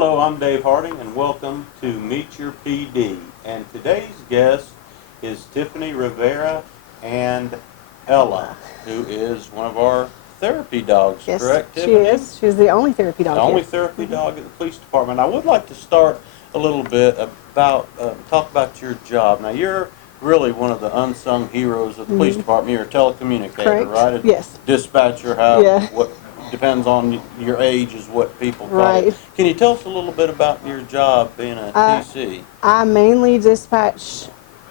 Hello, I'm Dave Harding, and welcome to Meet Your PD. And today's guest is Tiffany Rivera and Ella, who is one of our therapy dogs, Yes, correct, she Tiffany? is. She's the only therapy dog The only here. therapy dog at the police department. I would like to start a little bit about, talk about your job. Now, you're really one of the unsung heroes of the police department. You're a telecommunicator, Correct. right? A Yes. dispatcher, how, Yeah. what depends on your age is what people call it. Right. Can you tell us a little bit about your job being a TC? I mainly dispatch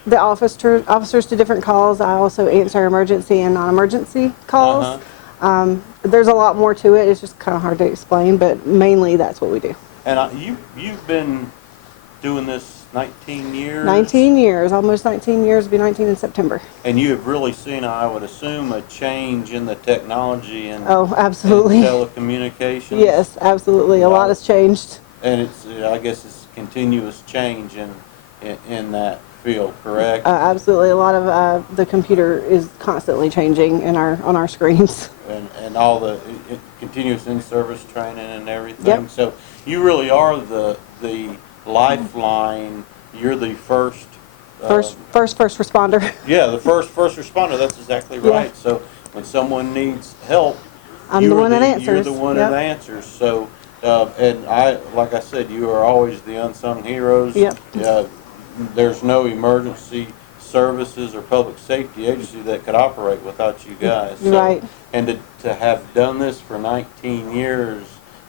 the officers to different calls. I also answer emergency and non-emergency calls. Uh-huh. There's a lot more to it. It's just kind of hard to explain, but mainly that's what we do. And you've been doing this 19 years? 19 years, almost 19 years, be 19 in September. And you have really seen, I would assume, a change in the technology and, Oh, absolutely. and telecommunications. Yes, absolutely. A lot has changed. And it's, I guess, it's continuous change in that field, correct? Absolutely. A lot of the computer is constantly changing on our screens. And all the continuous in-service training and everything. Yep. So you really are the lifeline. You're the first First responder. Yeah, the first responder. That's exactly right. Yeah. So when someone needs help, I'm the one that answers. You're the one Yep. that answers. So, and like I said, you are always the unsung heroes. Yep. There's no emergency services or public safety agency that could operate without you guys. So, Right. And to have done this for 19 years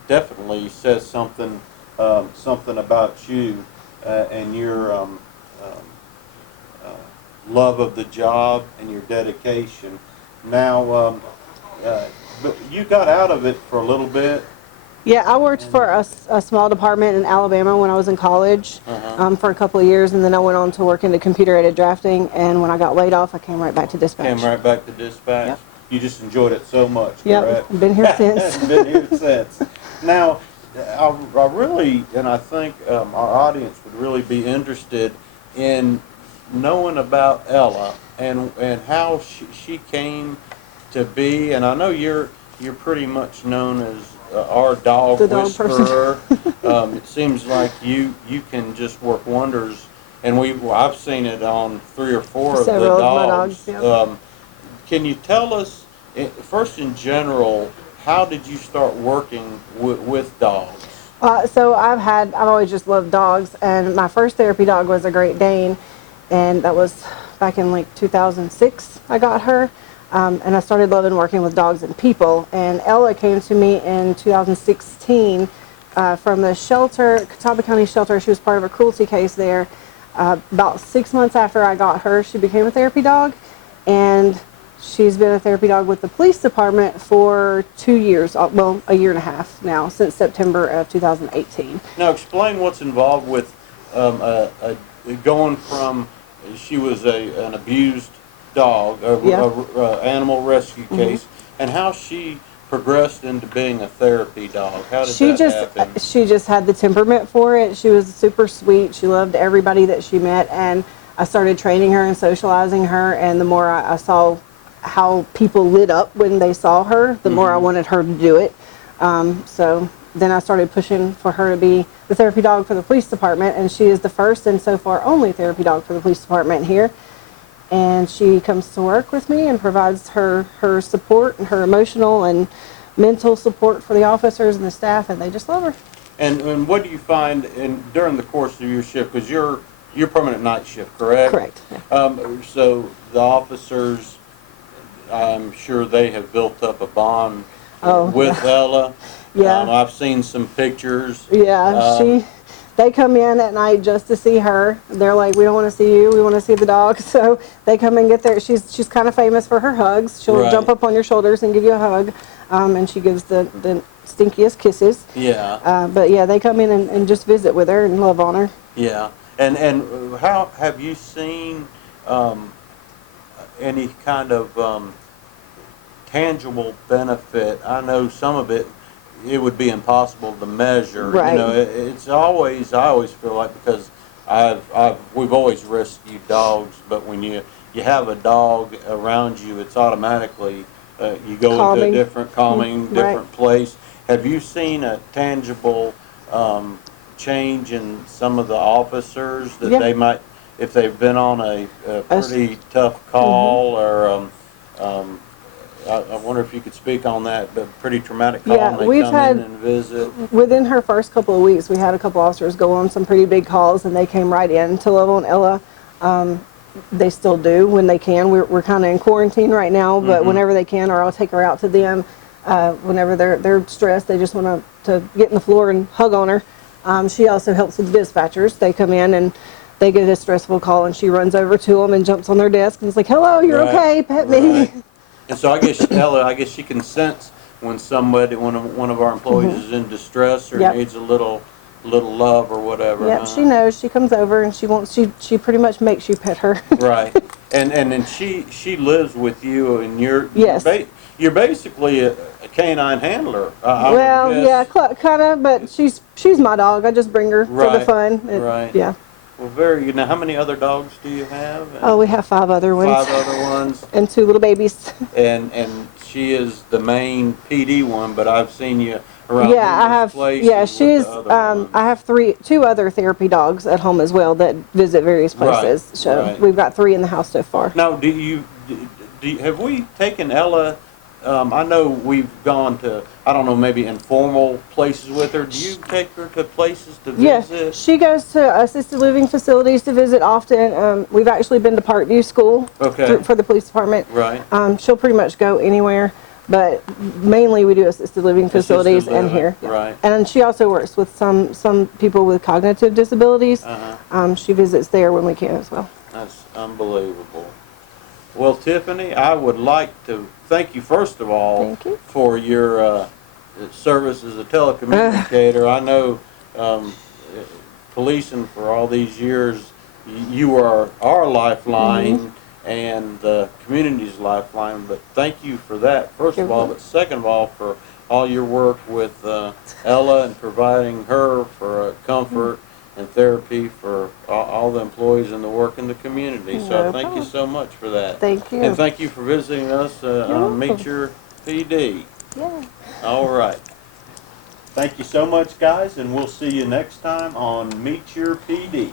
definitely says something about you and your love of the job and your dedication. Now, but you got out of it for a little bit. Yeah, I worked for a small department in Alabama when I was in college for a couple of years, and then I went on to work into computer-aided drafting, and when I got laid off, I came right back to dispatch. Came right back to dispatch. Yep. You just enjoyed it so much, Yep, correct? been here since. Been here since. Now, I really, and I think our audience would really be interested in knowing about Ella and how she came to be. And I know you're pretty much known as our dog The dog whisperer. It seems like you can just work wonders, and I've seen it on 3 or 4 of the Several of my dogs. dogs, yeah. Can you tell us first, in general, how did you start working with dogs? So I've always just loved dogs, and my first therapy dog was a Great Dane, and that was back in like 2006 I got her, and I started loving working with dogs and people. And Ella came to me in 2016 from the shelter, Catawba County Shelter. She was part of a cruelty case there. About 6 months after I got her, she became a therapy dog, and she's been a therapy dog with the police department for 2 years, well, a year and a half now, since September of 2018. Now, explain what's involved with going from, she was an abused dog, a animal rescue case, and how she progressed into being a therapy dog. How did that happen? She just had the temperament for it. She was super sweet. She loved everybody that she met, and I started training her and socializing her, and the more I saw how people lit up when they saw her, the more I wanted her to do it. So then I started pushing for her to be the therapy dog for the police department, and she is the first and so far only therapy dog for the police department here. And she comes to work with me and provides her support and her emotional and mental support for the officers and the staff, and they just love her. And what do you find during the course of your shift? Because you're permanent night shift, correct? Correct. Yeah. So the officers, I'm sure they have built up a bond with Ella. Yeah. I've seen some pictures. Yeah, they come in at night just to see her. They're like, we don't want to see you, we want to see the dog. So they come and get there. She's kind of famous for her hugs. She'll jump up on your shoulders and give you a hug, and she gives the stinkiest kisses. Yeah. But yeah, they come in and just visit with her and love on her. Yeah. And how have you seen any kind of tangible benefit? I know some of it would be impossible to measure. Right. You know, I always feel like, because we've always rescued dogs, but when you have a dog around you, it's automatically you go Calming. into a different calming, different place. Have you seen a tangible change in some of the officers that Yeah. they might, if they've been on a pretty tough call, or I wonder if you could speak on that, but pretty traumatic call, Yeah, and they we've come had- in and visit. Within her first couple of weeks, we had a couple officers go on some pretty big calls, and they came right in to Lovell and Ella. They still do when they can. We're kind of in quarantine right now, but whenever they can, or I'll take her out to them. Whenever they're stressed, they just want to get in the floor and hug on her. She also helps with dispatchers. They come in and they get a stressful call, and she runs over to them and jumps on their desk and is like, "Hello, you're Right, okay? Pet me." right. And so I guess Ella, I guess she can sense when somebody, one of our employees is in distress or Yep. needs a little love or whatever. Yep, she knows. She comes over and she pretty much makes you pet her. Right, and then she lives with you, and Yes. you're basically a canine handler. I would Well, guess. yeah, kind of, but she's my dog. I just bring her for the Right, fun. right. Yeah. Well, very good. Now, how many other dogs do you have? Oh, we have 5 other ones. 5 other ones. And 2 little babies. And she is the main PD one, but I've seen you around Yeah, I numerous have. places Yeah, with she's. the other ones. I have 2 other therapy dogs at home as well that visit various Right, places. So right. we've got 3 in the house so far. Now, have we taken Ella? I know we've gone to, I don't know, maybe informal places with her. Do you take her to places to Yeah, visit? she goes to assisted living facilities to visit often. We've actually been to Parkview School Okay. for the police department. Right. She'll pretty much go anywhere, but mainly we do assisted living facilities Assisted and living, here. right. And she also works with some people with cognitive disabilities. She visits there when we can as well. That's unbelievable. Well, Tiffany, I would like to thank you first of all Thank you. for your service as a telecommunicator. I know policing for all these years, you are our lifeline and the community's lifeline, but thank you for that, first of all, but second of all, for all your work with Ella and providing her for comfort and therapy for all the employees and the work in the community. So No thank you problem. so much for that. Thank you. And thank you for visiting us on Meet Your PD. Yeah. All right. Thank you so much, guys, and we'll see you next time on Meet Your PD.